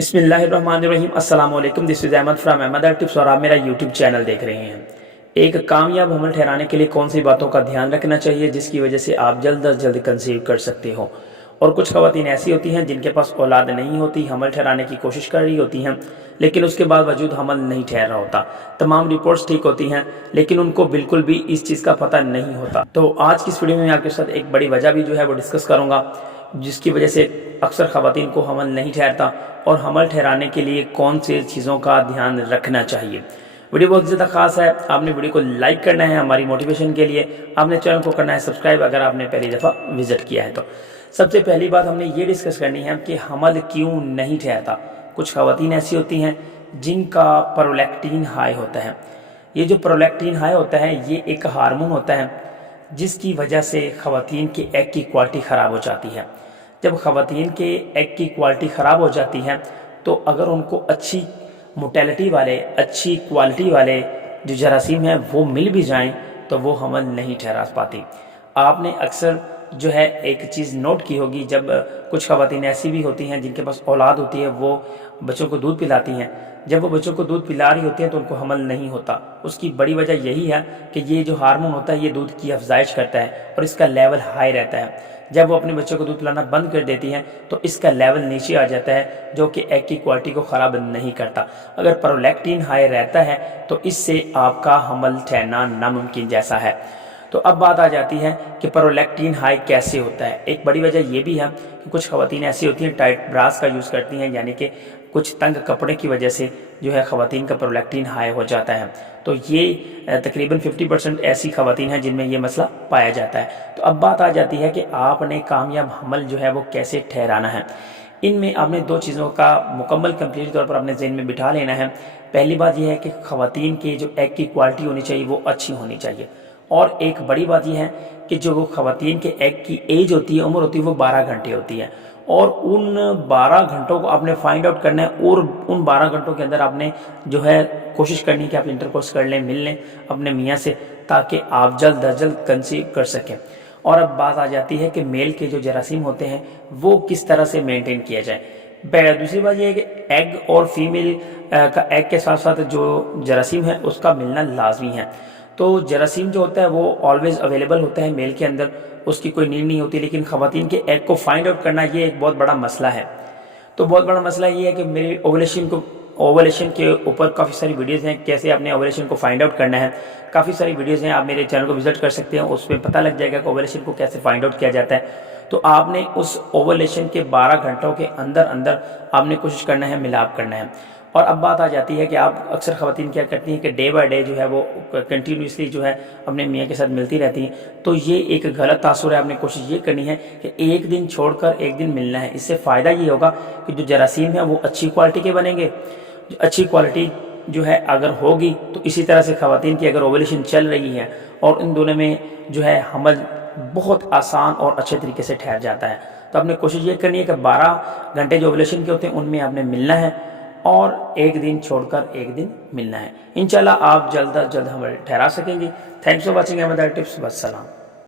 बिस्मिल्लाहिर्रहमानिर्रहीम। अस्सलाम वालेकुम। This is Ahmed from Ahmed tips और आप मेरा यूट्यूब चैनल देख रहे हैं। एक कामयाब हमल ठहराने के लिए कौन सी बातों का ध्यान रखना चाहिए जिसकी वजह से आप जल्द अज जल्द कंसीव कर सकते हो। और कुछ ख़वातीन ऐसी होती हैं जिनके पास औलाद नहीं होती, हमल ठहराने की कोशिश कर रही होती हैं लेकिन उसके बाद वजूद हमल नहीं ठहर रहा होता। तमाम रिपोर्ट्स ठीक होती हैं लेकिन उनको बिल्कुल भी इस चीज़ का पता नहीं होता। तो आज की इस वीडियो में मैं आपके साथ एक बड़ी वजह भी जो है वो डिस्कस करूँगा जिसकी वजह से अक्सर ख़वातीन को हमल नहीं ठहरता और हमल ठहराने के लिए कौन सी चीज़ों का ध्यान रखना चाहिए। वीडियो बहुत ज़्यादा खास है, आपने वीडियो को लाइक करना है हमारी मोटिवेशन के लिए, आपने चैनल को करना है सब्सक्राइब अगर आपने पहली दफ़ा विजिट किया है तो। सबसे पहली बात हमने ये डिस्कस करनी है कि हमल क्यों नहीं ठहरता। कुछ ख़वातीन ऐसी होती हैं जिनका प्रोलैक्टिन हाई होता है। ये जो प्रोलैक्टिन हाई होता है ये एक हार्मोन होता है जिसकी वजह से ख़वातीन के एग की क्वालिटी ख़राब हो जाती है। जब ख़वातीन के एग की क्वालिटी ख़राब हो जाती है तो अगर उनको अच्छी मोटेलिटी वाले, अच्छी क्वालिटी वाले जो जरासीम हैं वो मिल भी जाएं तो वो हमल नहीं ठहरा पाती। आपने अक्सर जो है एक चीज़ नोट की होगी, जब कुछ ख़वातीन ऐसी भी होती हैं जिनके पास औलाद होती है वो बच्चों को दूध पिलाती हैं, जब वो बच्चों को दूध पिला रही होती हैं तो उनको हमल नहीं होता। उसकी बड़ी वजह यही है कि ये जो हार्मोन होता है ये दूध की अफजाइश करता है और इसका लेवल हाई रहता है। जब वो अपने बच्चों को दूध पिलाना बंद कर देती हैं तो इसका लेवल नीचे आ जाता है जो कि एग की क्वालिटी को ख़राब नहीं करता। अगर प्रोलैक्टिन हाई रहता है तो इससे आपका हमल ठहरना नामुमकिन जैसा है। तो अब बात आ जाती है कि प्रोलैक्टिन हाई कैसे होता है। एक बड़ी वजह यह भी है कि कुछ ख़वातीन ऐसी होती हैं टाइट ब्रास का यूज़ करती हैं, यानी कि कुछ तंग कपड़े की वजह से जो है ख़वातीन का प्रोलैक्टिन हाई हो जाता है। तो ये तकरीबन 50% ऐसी ख़वातीन हैं जिनमें ये मसला पाया जाता है। तो अब बात आ जाती है कि आपने कामयाब हमल जो है वो कैसे ठहराना है। इनमें आपने दो चीज़ों का मुकम्मल कंप्लीट तौर पर अपने ज़हन में बिठा लेना है। पहली बात यह है कि ख़वातीन की जो एग की क्वालिटी होनी चाहिए वो अच्छी होनी चाहिए। और एक बड़ी बात यह है कि जो ख़वातीन के एग की एज होती है, उम्र होती है, वो 12 घंटे होती है और उन 12 घंटों को आपने फाइंड आउट करना है और उन 12 घंटों के अंदर आपने जो है कोशिश करनी है कि आप इंटरकोर्स कर लें, मिल लें अपने मियाँ से, ताकि आप जल्द अज जल्द कंसीव कर सकें। और अब बात आ जाती है कि मेल के जो जरासीम होते हैं वो किस तरह से मेंटेन किया जाए। दूसरी बात यह है कि एग और फीमेल का एग के साथ साथ जो जरासीम है उसका मिलना लाजमी है। तो जरासीम जो होता है वो ऑलवेज अवेलेबल होता है मेल के अंदर, उसकी कोई नीड नहीं होती, लेकिन ख़वातीन के एग को फाइंड आउट करना ये एक बहुत बड़ा मसला है। तो बहुत बड़ा मसला ये है कि मेरी ओवुलेशन के ऊपर काफ़ी सारी वीडियोज़ हैं, कैसे आपने ओवुलेशन को फाइंड आउट करना है। काफ़ी सारी वीडियोज़ हैं, आप मेरे चैनल को विजिट कर सकते हैं, उसमें पता लग जाएगा कि ओवुलेशन को कैसे फाइंड आउट किया जाता है। तो आपने उस ओवुलेशन के 12 घंटों के अंदर अंदर आपने कोशिश करना है, मिलाप करना है। और अब बात आ जाती है कि आप अक्सर ख़वातीन क्या करती हैं कि डे बाय डे जो है वो कंटिन्यूसली जो है अपने मियाँ के साथ मिलती रहती हैं। तो ये एक गलत तासुर है। आपने कोशिश ये करनी है कि एक दिन छोड़कर एक दिन मिलना है। इससे फ़ायदा ये होगा कि जो जरासीम है वो अच्छी क्वालिटी के बनेंगे। अच्छी क्वालिटी जो है अगर होगी तो इसी तरह से ख़वातीन की अगर ओवुलेशन चल रही है और इन दोनों में जो है हमल बहुत आसान और अच्छे तरीके से ठहर जाता है। तो आपने कोशिश ये करनी है कि 12 घंटे जो ओवुलेशन के होते हैं उनमें आपने मिलना है और एक दिन छोड़कर एक दिन मिलना है। इंशाल्लाह आप जल्द अज जल्द हमल ठहरा सकेंगे। Thanks for watching Ahmad Tips. वस्सलाम।